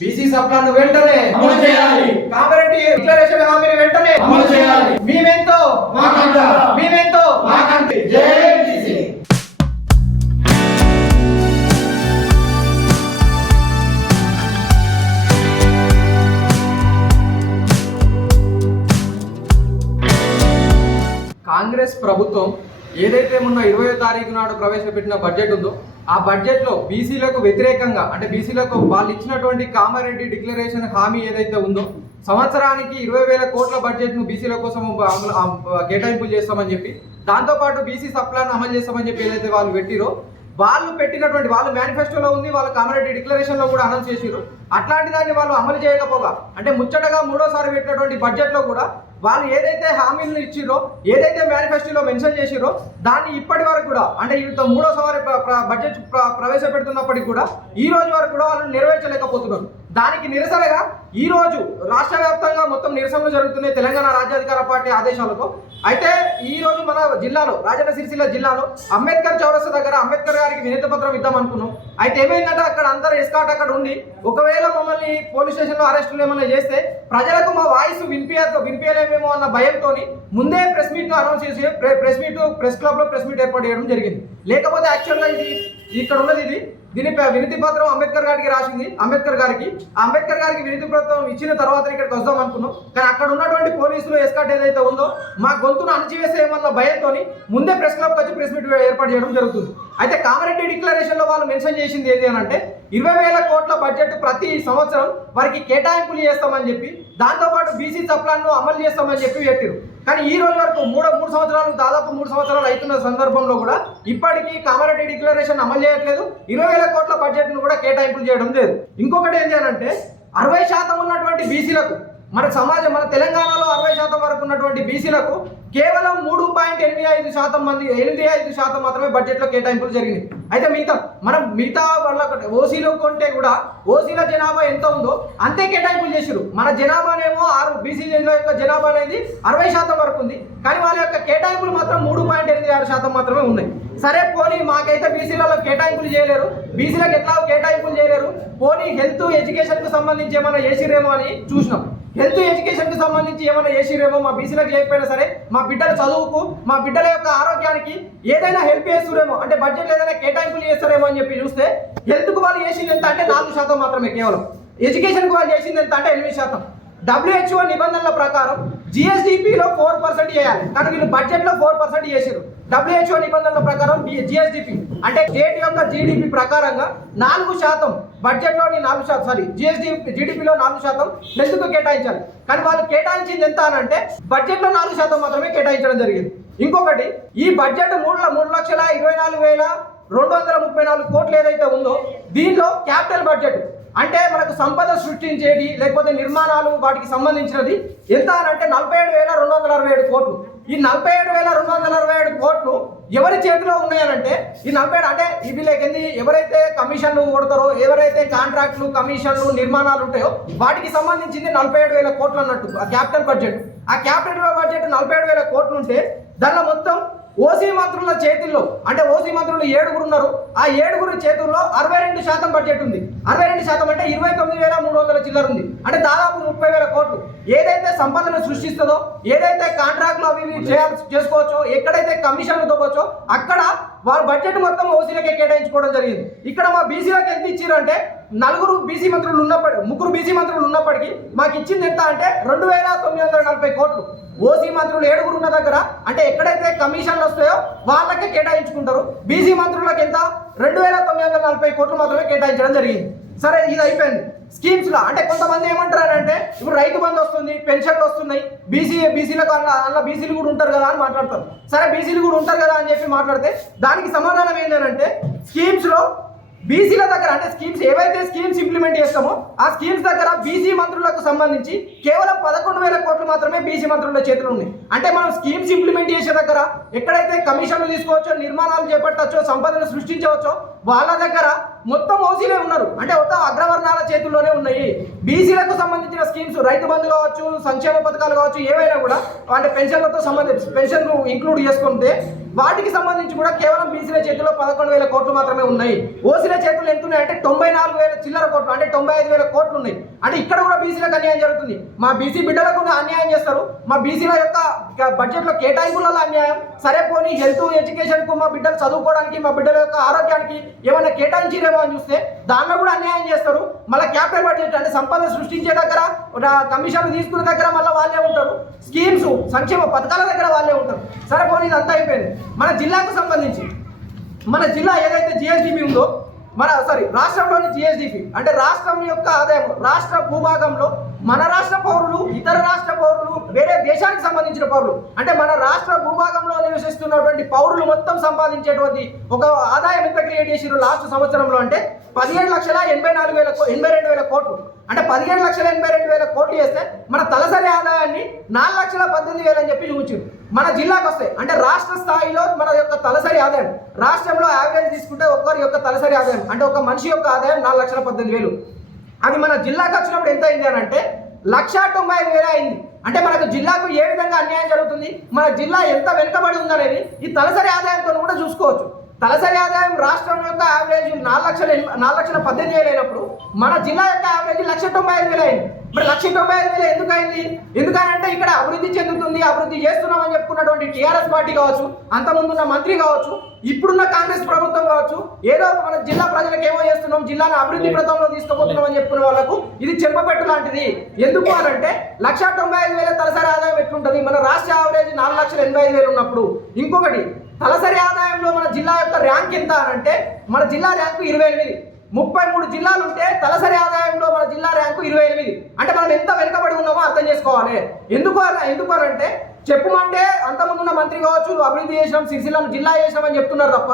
BC sub plan వెంటనే అమలు చేయాలి. కామారెడ్డి డిక్లరేషన్ హామీని వెంటనే అమలు చేయాలి. మేమెంతో మాకంట మేమెంతో మాకంటే జై బీసీ. కాంగ్రెస్ ప్రభుత్వం ఏదైతే మొన్న 20వ తారీఖు నాడు ప్రవేశపెట్టిన బడ్జెట్ ఉందో ఆ బడ్జెట్లో బీసీలకు వ్యతిరేకంగా అంటే బీసీలకు వాళ్ళు ఇచ్చినటువంటి కామారెడ్డి డిక్లరేషన్ హామీ ఏదైతే ఉందో సంవత్సరానికి 20,000 కోట్ల బడ్జెట్ను బీసీల కోసం కేటాయింపులు చేస్తామని చెప్పి దాంతోపాటు బీసీ సప్లాన్ అమలు చేస్తామని చెప్పి ఏదైతే వాళ్ళు పెట్టిరో వాళ్ళు పెట్టినటువంటి వాళ్ళు మేనిఫెస్టోలో ఉంది, వాళ్ళ కామారెడ్డి డిక్లరేషన్లో కూడా అనౌన్స్ చేసిరు. అట్లాంటి దాన్ని వాళ్ళు అమలు చేయకపోగా అంటే ముచ్చటగా మూడోసారి పెట్టినటువంటి బడ్జెట్లో కూడా వాళ్ళు ఏదైతే హామీలను ఇచ్చిరో ఏదైతే మేనిఫెస్టోలో మెన్షన్ చేసిరో దాన్ని ఇప్పటి వరకు కూడా అంటే మూడోసారి బడ్జెట్ ప్రవేశపెడుతున్నప్పటికీ కూడా ఈ రోజు వరకు కూడా వాళ్ళు నెరవేర్చలేకపోతున్నారు. దానికి నిరసనగా ఈ రోజు రాష్ట్ర వ్యాప్తంగా మొత్తం నిరసనలు జరుగుతున్నాయి తెలంగాణ రాజ్యాధికార పార్టీ ఆదేశాలతో. అయితే ఈ రోజు మన జిల్లాలో రాజన్న సిరిసిల్ల జిల్లాలో అంబేద్కర్ చౌరస్తా దగ్గర అంబేద్కర్ గారికి వినతి పత్రం ఇద్దాం అనుకున్నాం. అయితే ఏమైందంటే అక్కడ అందరూ ఎస్కాట్ అక్కడ ఉండి ఒకవేళ మమ్మల్ని పోలీస్ స్టేషన్లో అరెస్టులు ఏమన్నా చేస్తే ప్రజలకు మా వాయిస్ వినిపించలేమేమో అన్న భయంతో ముందే ప్రెస్ మీట్ అనౌన్స్ చేసి ప్రెస్ క్లబ్ లో ప్రెస్ మీట్ ఏర్పాటు చేయడం జరిగింది. లేకపోతే యాక్చువల్గా ఇది ఇక్కడ ఉన్నది దీని వినతి పత్రం అంబేద్కర్ గారికి రాసింది అంబేద్కర్ గారికి వినతి పత్రం ఇచ్చిన తర్వాత ఇక్కడికి వద్దాం అనుకున్నాం. కానీ అక్కడ ఉన్నటువంటి పోలీసులు ఎస్కాట్ ఏదైతే ఉందో మా గొంతును అణచివేసేయమన్న భయంతో ముందే ప్రెస్ క్లబ్ వచ్చి ప్రెస్ మీట్ ఏర్పాటు చేయడం జరుగుతుంది. అయితే కామారెడ్డి డిక్లరేషన్ లో వాళ్ళు మెన్షన్ చేసింది ఏంటి అని అంటే 20,000 కోట్ల బడ్జెట్ ప్రతి సంవత్సరం వారికి కేటాయింపులు చేస్తామని చెప్పి దాంతోపాటు బీసీ సప్లాన్ను అమలు చేస్తామని చెప్పి పెట్టారు. కానీ ఈ రోజు వరకు దాదాపు 3 సంవత్సరాలు అవుతున్న సందర్భంలో కూడా ఇప్పటికీ కామారెడ్డి డిక్లరేషన్ అమలు చేయట్లేదు. 20,000 కోట్ల బడ్జెట్ ను కూడా కేటాయింపులు చేయడం లేదు. ఇంకొకటి ఏంటి అని అంటే 60% ఉన్నటువంటి బీసీలకు మన తెలంగాణలో 60% వరకు ఉన్నటువంటి బీసీలకు కేవలం 3.85% మాత్రమే బడ్జెట్లో కేటాయింపులు జరిగినాయి. అయితే మిగతా వాళ్ళ ఓసీలో కొంటే కూడా ఓసీల జనాభా ఎంత ఉందో అంతే కేటాయింపులు చేశారు. మన జనాభానేమో బీసీల యొక్క జనాభా అనేది 60% వరకు ఉంది. కానీ వాళ్ళ యొక్క కేటాయింపులు మాత్రం 3.86% మాత్రమే ఉన్నాయి. సరే పోనీ మాకైతే బీసీలలో కేటాయింపులు చేయలేరు, బీసీలకు ఎట్లా కేటాయింపులు చేయలేరు, పోనీ హెల్త్ ఎడ్యుకేషన్కు సంబంధించి ఏమైనా చేసిరేమో అని చూసినాం. హెల్త్ ఎడ్యుకేషన్కి సంబంధించి ఏమైనా చేసిరేమో మా బీసీలకు చేయకపోయినా సరే మా బిడ్డల చదువుకు మా బిడ్డల యొక్క ఆరోగ్యానికి ఏదైనా హెల్ప్ చేస్తురేమో అంటే బడ్జెట్లో ఏదైనా కేటాయింపులు చేస్తారేమో అని చెప్పి చూస్తే హెల్త్కు వాళ్ళు చేసింది ఎంత అంటే 4% మాత్రమే కేవలం, ఎడ్యుకేషన్కు వాళ్ళు చేసింది ఎంత అంటే 8%. WHO నిబంధనల ప్రకారం జిఎస్డిపిలో 4% చేయాలి, కానీ వీళ్ళు బడ్జెట్లో 4% చేశారు. WHO నిబంధనల ప్రకారం జిఎస్డిపి అంటే స్టేట్ యొక్క జీడిపి ప్రకారంగా 4% బడ్జెట్లోని 4% జీడిపిలో 4% హెల్త్కు కేటాయించాలి. కానీ వాళ్ళు కేటాయించింది ఎంత అని అంటే బడ్జెట్లో 4% మాత్రమే కేటాయించడం జరిగింది. ఇంకొకటి ఈ బడ్జెట్ 3,24,24,234 కోట్లు ఏదైతే ఉందో దీనిలో క్యాపిటల్ బడ్జెట్ అంటే మనకు సంపద సృష్టించేది లేకపోతే నిర్మాణాలు వాటికి సంబంధించినది ఎంత అని అంటే 47,267 కోట్లు. ఈ 47,267 కోట్లు ఎవరి చేతిలో ఉన్నాయనంటే ఈ 47 అంటే వీళ్ళకి ఎవరైతే కమిషన్లు కొడతారో ఎవరైతే కాంట్రాక్ట్లు కమిషన్లు నిర్మాణాలు ఉంటాయో వాటికి సంబంధించింది 47,000 కోట్లు అన్నట్టు ఆ క్యాపిటల్ బడ్జెట్. ఆ క్యాపిటల్ బడ్జెట్ 47,000 కోట్లు ఉంటే దానిలో మొత్తం ఓసీ మంత్రుల చేతుల్లో అంటే ఓసీ మంత్రులు 7 ఉన్నారు. ఆ 7 చేతుల్లో 62% బడ్జెట్ ఉంది. 62% అంటే 29,300 చిల్లర ఉంది. అంటే దాదాపు 30,000 కోట్లు ఏదైతే సంపదను సృష్టిస్తుందో ఏదైతే కాంట్రాక్ట్లు అవి చేసుకోవచ్చో ఎక్కడైతే కమిషన్లు తవ్వచ్చో అక్కడ వాళ్ళ బడ్జెట్ మొత్తం ఓసీలకే కేటాయించుకోవడం జరిగింది. ఇక్కడ మా బీసీలకు ఎంత ఇచ్చారంటే 4 బీసీ మంత్రులు ఉన్నప్పటికీ 3 బీసీ మంత్రులు ఉన్నప్పటికీ మాకు ఇచ్చింది ఎంత అంటే 2,940 కోట్లు. ఓసీ మంత్రులు 7 ఉన్న దగ్గర అంటే ఎక్కడైతే కమిషన్లు వస్తాయో వాళ్ళకే కేటాయించుకుంటారు. బీసీ మంత్రులకు ఎంత 2,940 కోట్లు మాత్రమే కేటాయించడం జరిగింది. సరే ఇది అయిపోయింది. స్కీమ్స్లో అంటే కొంతమంది ఏమంటారంటే ఇప్పుడు రైతు బంధు వస్తుంది, పెన్షన్లు వస్తున్నాయి, బీసీలకు అలా బీసీలు కూడా ఉంటారు కదా అని మాట్లాడతారు. సరే బీసీలు కూడా ఉంటారు కదా అని చెప్పి మాట్లాడితే దానికి సమాధానం ఏంటంటే స్కీమ్స్లో బీసీల దగ్గర అంటే ఏవైతే స్కీమ్స్ ఇంప్లిమెంట్ చేస్తామో ఆ స్కీమ్స్ దగ్గర బీసీ మంత్రులకు సంబంధించి కేవలం 11,000 కోట్లు మాత్రమే బీసీ మంత్రుల చేతులు ఉన్నాయి. అంటే మనం స్కీమ్స్ ఇంప్లిమెంట్ చేసే దగ్గర ఎక్కడైతే కమిషన్లు తీసుకోవచ్చో నిర్మాణాలు చేపట్టవచ్చో సంపదను సృష్టించవచ్చో వాళ్ళ దగ్గర మొత్తం ఓసీలే ఉన్నారు. అంటే మొత్తం అగ్రవర్ణాల చేతుల్లోనే ఉన్నాయి. బీసీలకు సంబంధించిన స్కీమ్స్ రైతు బంధు కావచ్చు, సంక్షేమ పథకాలు కావచ్చు, ఏవైనా కూడా అంటే పెన్షన్లతో సంబంధించి పెన్షన్ ఇంక్లూడ్ చేసుకుంటే వాటికి సంబంధించి కూడా కేవలం బీసీల చేతుల్లో 11,000 కోట్లు మాత్రమే ఉన్నాయి. ఓసీల చేతులు ఎంత ఉన్నాయంటే 94,000 చిల్లర కోట్లు, అంటే 95,000 కోట్లు ఉన్నాయి. అంటే ఇక్కడ కూడా బీసీలకు అన్యాయం జరుగుతుంది. మా బీసీ బిడ్డలకు అన్యాయం చేస్తారు, మా బీసీల యొక్క బడ్జెట్లో కేటాయింపులలో అన్యాయం. సరే పోనీ హెల్త్ ఎడ్యుకేషన్కు మా బిడ్డలు చదువుకోవడానికి, మా బిడ్డల యొక్క ఆరోగ్యానికి ఏమైనా కేటాయించిరేమో అని చూస్తే దానిలో కూడా అన్యాయం చేస్తారు. మళ్ళీ క్యాపిటల్ బడ్జెట్ అంటే సంపద సృష్టించే దగ్గర, కమిషన్లు తీసుకునే దగ్గర మళ్ళీ వాళ్ళే ఉంటారు, స్కీమ్స్ సంక్షేమ పథకాల దగ్గర వాళ్ళే ఉంటారు. సరే పోనీ ఇదంతా అయిపోయింది. మన జిల్లాకు సంబంధించి మన జిల్లా ఏదైతే జిఎస్డిపి ఉందో, రాష్ట్రంలోని జిఎస్డిపి అంటే రాష్ట్రం యొక్క ఆదాయం, రాష్ట్ర భూభాగంలో మన రాష్ట్ర పౌరులు, ఇతర రాష్ట్ర పౌరులు, వేరే దేశానికి సంబంధించిన పౌరులు, అంటే మన రాష్ట్ర భూభాగంలో నివసిస్తున్నటువంటి పౌరులు మొత్తం సంపాదించేటువంటి ఒక ఆదాయం ఎంత క్రియేట్ చేసారు లాస్ట్ సంవత్సరంలో అంటే 17,82,000 కోట్లు. అంటే 17,82,000 కోట్లు చేస్తే మన తలసరి ఆదాయాన్ని 4,18,000 అని చెప్పి చూపించారు. మన జిల్లాకు వస్తే అంటే రాష్ట్ర స్థాయిలో మన యొక్క తలసరి ఆదాయం, రాష్ట్రంలో యావరేజ్ తీసుకుంటే ఒక్కరి యొక్క తలసరి ఆదాయం అంటే ఒక మనిషి యొక్క ఆదాయం 4,18,000. అది మన జిల్లాకు వచ్చినప్పుడు ఎంత అయింది అని అంటే 1,95,000 అయింది. అంటే మనకు జిల్లాకు ఏ విధంగా అన్యాయం జరుగుతుంది, మన జిల్లా ఎంత వెనుకబడి ఉందనేది ఈ తలసరి ఆదాయంతో కూడా చూసుకోవచ్చు. తలసరి ఆదాయం రాష్ట్రం యొక్క యావరేజ్ 4,18,000 అయినప్పుడు మన జిల్లా యొక్క యావరేజ్ 1,95,000 అయింది. మరి 1,95,000 ఎందుకు అయింది? ఎందుకనంటే ఇక్కడ అభివృద్ధి చెందుతుంది, అభివృద్ధి చేస్తున్నామని చెప్పుకున్నటువంటి టీఆర్ఎస్ పార్టీ కావచ్చు, అంతకుముందున్న మంత్రి కావచ్చు, ఇప్పుడున్న కాంగ్రెస్ ప్రభుత్వం కావచ్చు, ఏదో మన జిల్లా ప్రజలకు ఏమో చేస్తున్నాం, జిల్లాను అభివృద్ధి ప్రతంలో తీసుకుపోతున్నాం అని చెప్పుకునే వాళ్ళకు ఇది చెంపపెట్టు లాంటిది. ఎందుకు అనంటే 1,95,000 తలసరి ఆదాయం ఎట్లుంటుంది, మన రాష్ట్ర యావరేజ్ 4,85,000 ఉన్నప్పుడు. ఇంకొకటి తలసరి ఆదాయంలో మన జిల్లా యొక్క ర్యాంక్ ఎంత అనంటే మన జిల్లా ర్యాంకు 28. 33 జిల్లాలు ఉంటే తలసరి ఆదాయంలో మన జిల్లా ర్యాంకు 28. అంటే మనం ఎంత వెనుకబడి ఉన్నామో అర్థం చేసుకోవాలి. ఎందుకు అనంటే చెప్పుమంటే అంతకుముందున్న మంత్రి కావచ్చు, అభివృద్ధి చేసినాం, సిరిసిల్లను జిల్లా చేసినామని చెప్తున్నారు తప్ప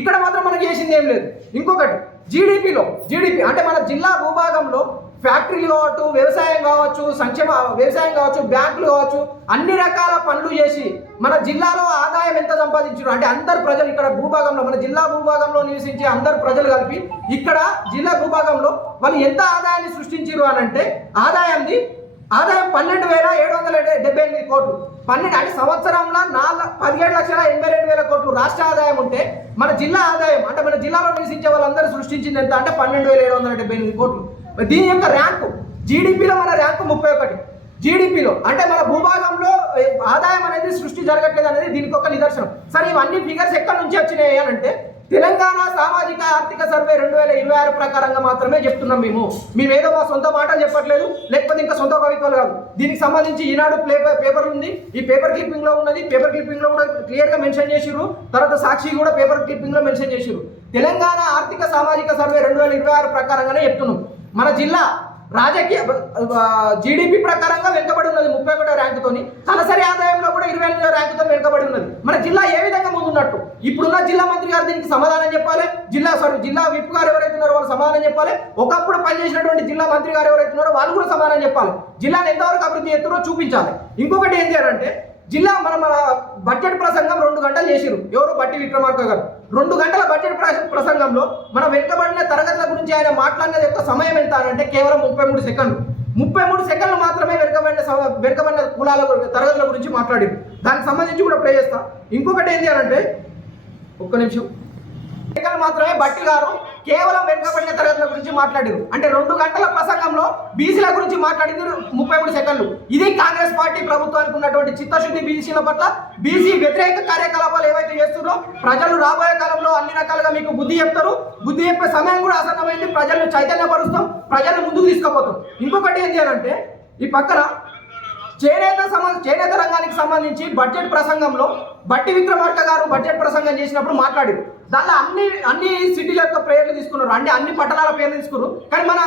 ఇక్కడ మాత్రం మనకి చేసింది ఏం లేదు. ఇంకొకటి జీడిపి అంటే మన జిల్లా భూభాగంలో ఫ్యాక్టరీలు కావచ్చు, వ్యవసాయం కావచ్చు, బ్యాంకులు కావచ్చు, అన్ని రకాల పనులు చేసి మన జిల్లాలో ఆదాయం ఎంత సంపాదించారు అంటే అందరు ప్రజలు ఇక్కడ భూభాగంలో, మన జిల్లా భూభాగంలో నివసించే అందరు ప్రజలు కలిపి ఇక్కడ జిల్లా భూభాగంలో వాళ్ళు ఎంత ఆదాయాన్ని సృష్టించారు అని అంటే ఆదాయం 12,778 కోట్లు. అంటే సంవత్సరంలో 17,82,000 కోట్లు రాష్ట్ర ఆదాయం ఉంటే మన జిల్లా ఆదాయం అంటే మన జిల్లాలో నివసించే వాళ్ళందరూ సృష్టించింది ఎంత అంటే 12,778 కోట్లు. దీని యొక్క ర్యాంకు జీడిపిలో మన ర్యాంకు 31. జీడిపిలో అంటే మన భూభాగంలో ఆదాయం అనేది సృష్టి జరగట్లేదు అనేది దీనికి ఒక నిదర్శనం. సరే ఇవన్నీ ఫిగర్స్ ఎక్కడి నుంచి వచ్చినాయి అని అంటే తెలంగాణ సామాజిక ఆర్థిక సర్వే 2026 ప్రకారంగా మాత్రమే చెప్తున్నాం. మేమేదో మా సొంత మాటలు చెప్పట్లేదు, లేకపోతే ఇంకా సొంత కవిత్వాలు కాదు. దీనికి సంబంధించి ఈనాడు పేపర్ ఉంది, ఈ పేపర్ క్లిప్పింగ్ లో ఉన్నది, పేపర్ క్లిప్పింగ్ లో కూడా క్లియర్ గా మెన్షన్ చేసిర్రు. తర్వాత సాక్షి కూడా పేపర్ క్లిప్పింగ్ లో మెన్షన్ చేసిర్రు. తెలంగాణ ఆర్థిక సామాజిక సర్వే 2026 ప్రకారంగానే చెప్తున్నాం. మన జిల్లా రాజకీయ జీడిపి ప్రకారంగా వెనుకబడి ఉన్నది 31వ ర్యాంకుతోని, తలసరి ఆదాయంలో కూడా 28వ ర్యాంకుతో వెనుకబడి ఉన్నది. మన జిల్లా ఏ విధంగా ముందున్నట్టు ఇప్పుడున్న జిల్లా మంత్రి గారు దీనికి సమాధానం చెప్పాలి, జిల్లా విప్ గారు ఎవరైతే ఉన్నారో వాళ్ళు సమాధానం చెప్పాలి, ఒకప్పుడు పనిచేసినటువంటి జిల్లా మంత్రి గారు ఎవరైతే ఉన్నారో వాళ్ళు కూడా సమాధానం చెప్పాలి, జిల్లాను ఎంతవరకు అభివృద్ధి చేస్తారో చూపించాలి. ఇంకొకటి ఏం చేయాలంటే జిల్లా మన బడ్జెట్ ప్రసంగం 2 గంటలు చేసిరు ఎవరు బట్టి విక్రమార్క గారు. 2 గంటల బడ్జెట్ ప్రసంగంలో మన వెనుకబడిన తరగతుల గురించి ఆయన మాట్లాడిన యొక్క సమయం ఎంత అంటే కేవలం 33 సెకండ్లు. 33 సెకండ్లు మాత్రమే వెనుకబడిన కులాల తరగతుల గురించి మాట్లాడారు. దానికి సంబంధించి కూడా ప్లే చేస్తా. ఇంకొకటి ఏంటి అంటే ఒక్క నిమిషం సెకండ్లు మాత్రమే బట్టి గారు కేవలం వెనుకబడిన తరగతుల గురించి మాట్లాడారు. అంటే 2 గంటల ప్రసంగంలో బీసీల గురించి మాట్లాడింది 33 సెకండ్లు. ఇది కాంగ్రెస్ పార్టీ ప్రభుత్వానికి ఉన్నటువంటి చిత్తశుద్ధి. బీసీల పట్ల బీసీ వ్యతిరేక కార్యకలాపాలు ఏవైతే చేస్తున్నారో ప్రజలు రాబోయే కాలంలో అన్ని రకాలుగా మీకు బుద్ధి చెప్తారు. బుద్ధి చెప్పే సమయం కూడా ఆసన్నమైంది. ప్రజలను చైతన్యపరుస్తాం, ప్రజలను ముందుకు తీసుకుపోతాం. ఇంకొకటి ఏంటి అంటే ఈ పక్కన చేనేత రంగానికి సంబంధించి బడ్జెట్ ప్రసంగంలో బట్టి విక్రమార్క గారు బడ్జెట్ ప్రసంగం చేసినప్పుడు మాట్లాడారు. దాంట్లో అన్ని సిటీల యొక్క పేర్లు తీసుకున్నారు, అంటే అన్ని పట్టణాల పేర్లు తీసుకున్నారు. కానీ మన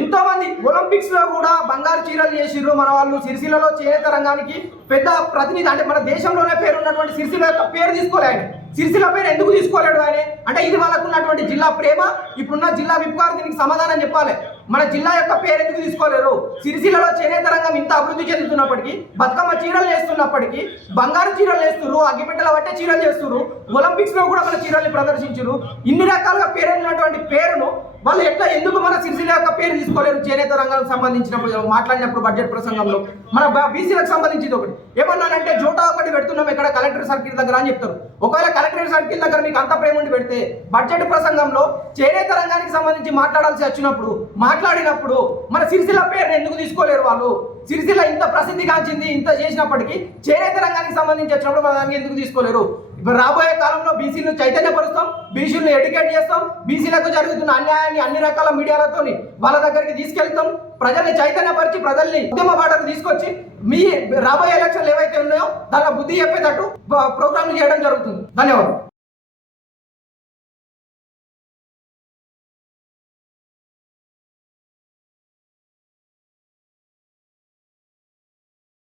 ఎంతో మంది ఒలింపిక్స్ లో కూడా బంగారు చీరలు చేసిర్రు మన వాళ్ళు. సిరిసిల్లలో చేనేత రంగానికి పెద్ద ప్రతినిధి, అంటే మన దేశంలోనే పేరు ఉన్నటువంటి సిరిసిల్ల యొక్క పేరు తీసుకోలే ఆయన. సిరిసిల్ల పేరు ఎందుకు తీసుకోలేడు ఆయన అంటే ఇది వాళ్ళకు ఉన్నటువంటి జిల్లా ప్రేమ. ఇప్పుడున్న జిల్లా విప్ గారు దీనికి సమాధానం చెప్పాలి. మన జిల్లా యొక్క పేరు ఎందుకు తీసుకోలేరు? సిరిసిల్లలో చేనేత రంగం ఇంత అభివృద్ధి చెందుతున్నప్పటికీ, బతుకమ్మ చీరలు చేస్తున్నప్పటికీ, బంగారు చీరలు చేస్తున్నారు, అగ్గిపెట్టెల పట్టే చీరలు చేస్తున్నారు, ఒలింపిక్స్ లో కూడా మన చీరల్ని ప్రదర్శించారు. ఇన్ని రకాలుగా పేరున్నటువంటి పేరును వాళ్ళు ఎట్లా ఎందుకు మన సిరిసిల్ల యొక్క పేరు తీసుకోలేరు? చేనేత రంగానికి సంబంధించినప్పుడు మాట్లాడినప్పుడు బడ్జెట్ ప్రసంగంలో మన బీసీలకు సంబంధించింది ఒకటి ఏమన్నానంటే జోటా ఒకటి పెడుతున్నాం ఇక్కడ కలెక్టర్ సర్కిల్ దగ్గర అని చెప్తారు. ఒకవేళ కలెక్టర్ సర్కిల్ దగ్గర మీకు అంత ప్రేమ ఉండి పెడితే బడ్జెట్ ప్రసంగంలో చేనేత రంగానికి సంబంధించి మాట్లాడాల్సి వచ్చినప్పుడు మాట్లాడినప్పుడు మన సిరిసిల్ల పేరుని ఎందుకు తీసుకోలేరు వాళ్ళు? సిరిసిల్ల ఇంత ప్రసిద్ధిగాంచింది, ఇంత చేసినప్పటికీ చేనేత రంగానికి సంబంధించి వచ్చినప్పుడు మన దాన్ని ఎందుకు తీసుకోలేరు? ఇప్పుడు రాబోయే కాలంలో బీసీలను చైతన్యపరుస్తాం, బీసీలను ఎడ్యుకేట్ చేస్తాం, బీసీలకు జరుగుతున్న అన్యాయాన్ని అన్ని రకాల మీడియాలతో వాళ్ళ దగ్గరికి తీసుకెళ్తాం, ప్రజల్ని చైతన్యపరిచి ప్రజల్ని ఉద్యమ బాటకు తీసుకొచ్చి మీ రాబోయే ఎలక్షన్లు ఏవైతే ఉన్నాయో దానికి బుద్ధి చెప్పేటట్టు ప్రోగ్రాంలు చేయడం జరుగుతుంది. ధన్యవాదాలు.